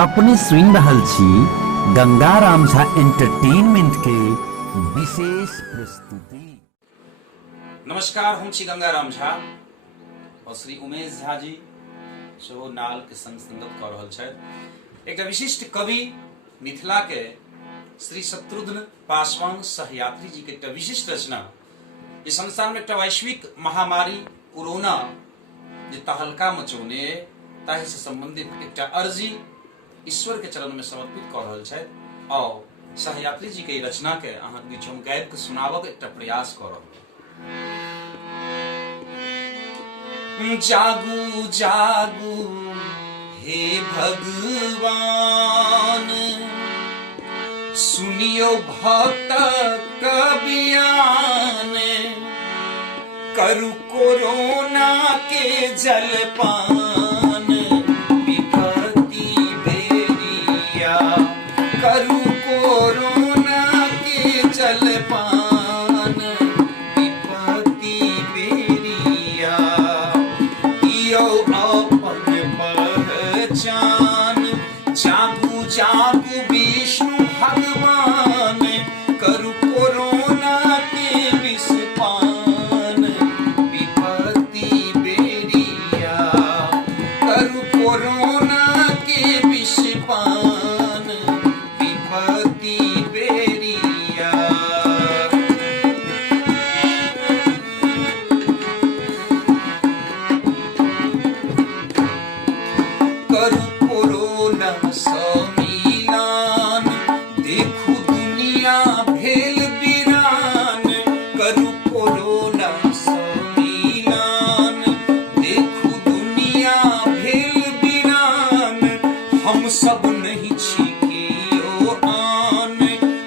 अपने सुन रहल छी गंगा राम झा एंटरटेनमेंट के विशेष प्रस्तुति। नमस्कार, हम छी गंगा राम झा और श्री उमेश झा जी सेहो नाल के संग संगत कर रहल छथि। एक विशिष्ट कवि मिथिला के श्री शत्रुघ्न पासवान सहयात्री जी के एक विशिष्ट रचना। इस संसार में एक वैश्विक महामारी कोरोना जे तहलका मचौने ताहि से संबंधित एक अर्जी ईश्वर के चरण में समर्पित कर रहल छथि और सहयात्री जी के रचना के अहाँ बीच हम गाबि के सुनाबक एक प्रयास कर रहल। जागू जागू हे भगवान, सुनियो भक्त कबियान, करु कोरोना के जलपान, विपत्ति बेरिया, करु कोरोना के जलपान, विपत्ति बेरिया, दियो अपन पहचान, जागू जागू विष्णु भगवान, करु कोरोना के विषपान, विपत्ति बेरिया, करु कोरोना के विषपान, विपत्ति बेरिया। करु कोरोना समीलान, देखू दुनिया भेल बिरान, करु कोरोना समीलान, देखू दुनिया भेल बिरान, हम सब नहीं छी केओ आन,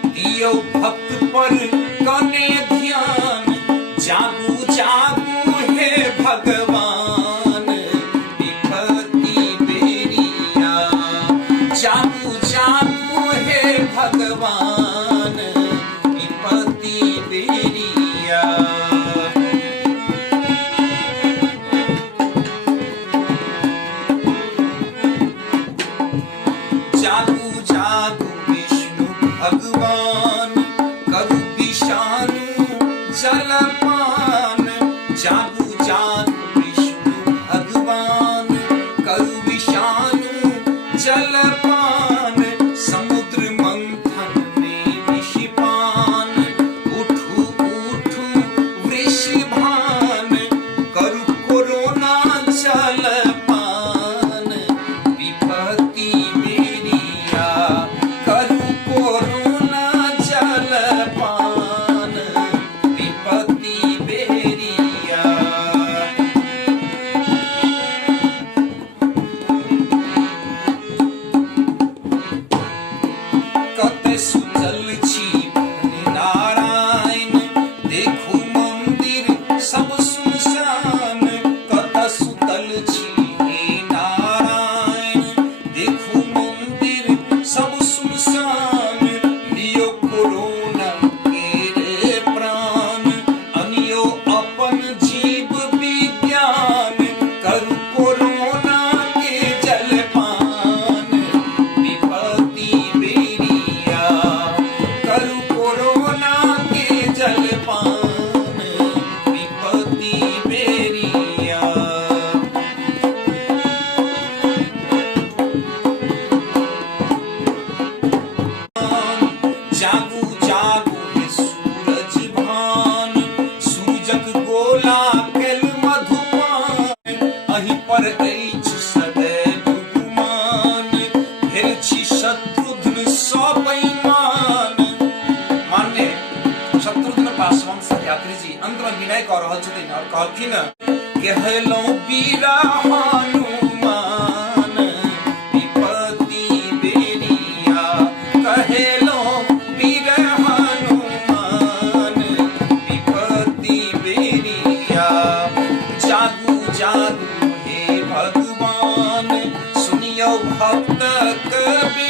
दियो भक्त पर कने ध्यान, जागू जागू हे भगवान, विपत्ति बेरिया, जागू जागू हे भगवान, विपत्ति बेरिया। जागू जागू विष्णु भगवान, करु विषाणु जलपान, जागू जागू विष्णु भगवान, करु विषाणु जलपान, समुद्र मंथन में विषपान, उठू उठू वृषभान, करु कोरोना जलपान, विपत्ति बेरिया, करु कोरोना जलपान, विपत्ति बेरिया। कते सुतल छी नारायण, देखू मंदिर सब सुनसान, कते सुतल छी हे नारायण, देखू मंदिर सब सुनसान, लियो कोरोना के प्राण, अनियो अपन जीव विज्ञान, करु कोरोना के जलपान, विपत्ति बेरिया, करु कोरोना के जलपान, विपत्ति बेरिया। जागू जागू हे सूरज भान, सूरजक गोला केल मधुपान, अहि पर अछि सदैव गुमान, भेल छी शत्रुघ्न सौ बेईमान। मान्य शत्रुघ्न पासवान सहयात्री जी अंत में विनय कह रहल छथिन और कहलखिन कहलौं बीरा हनुमान, विपत्ति बेरिया, कहलौं बीरा हनुमान, विपत्ति बेरिया, जागू जागू हे भगवान, सुनियो भक्त कबि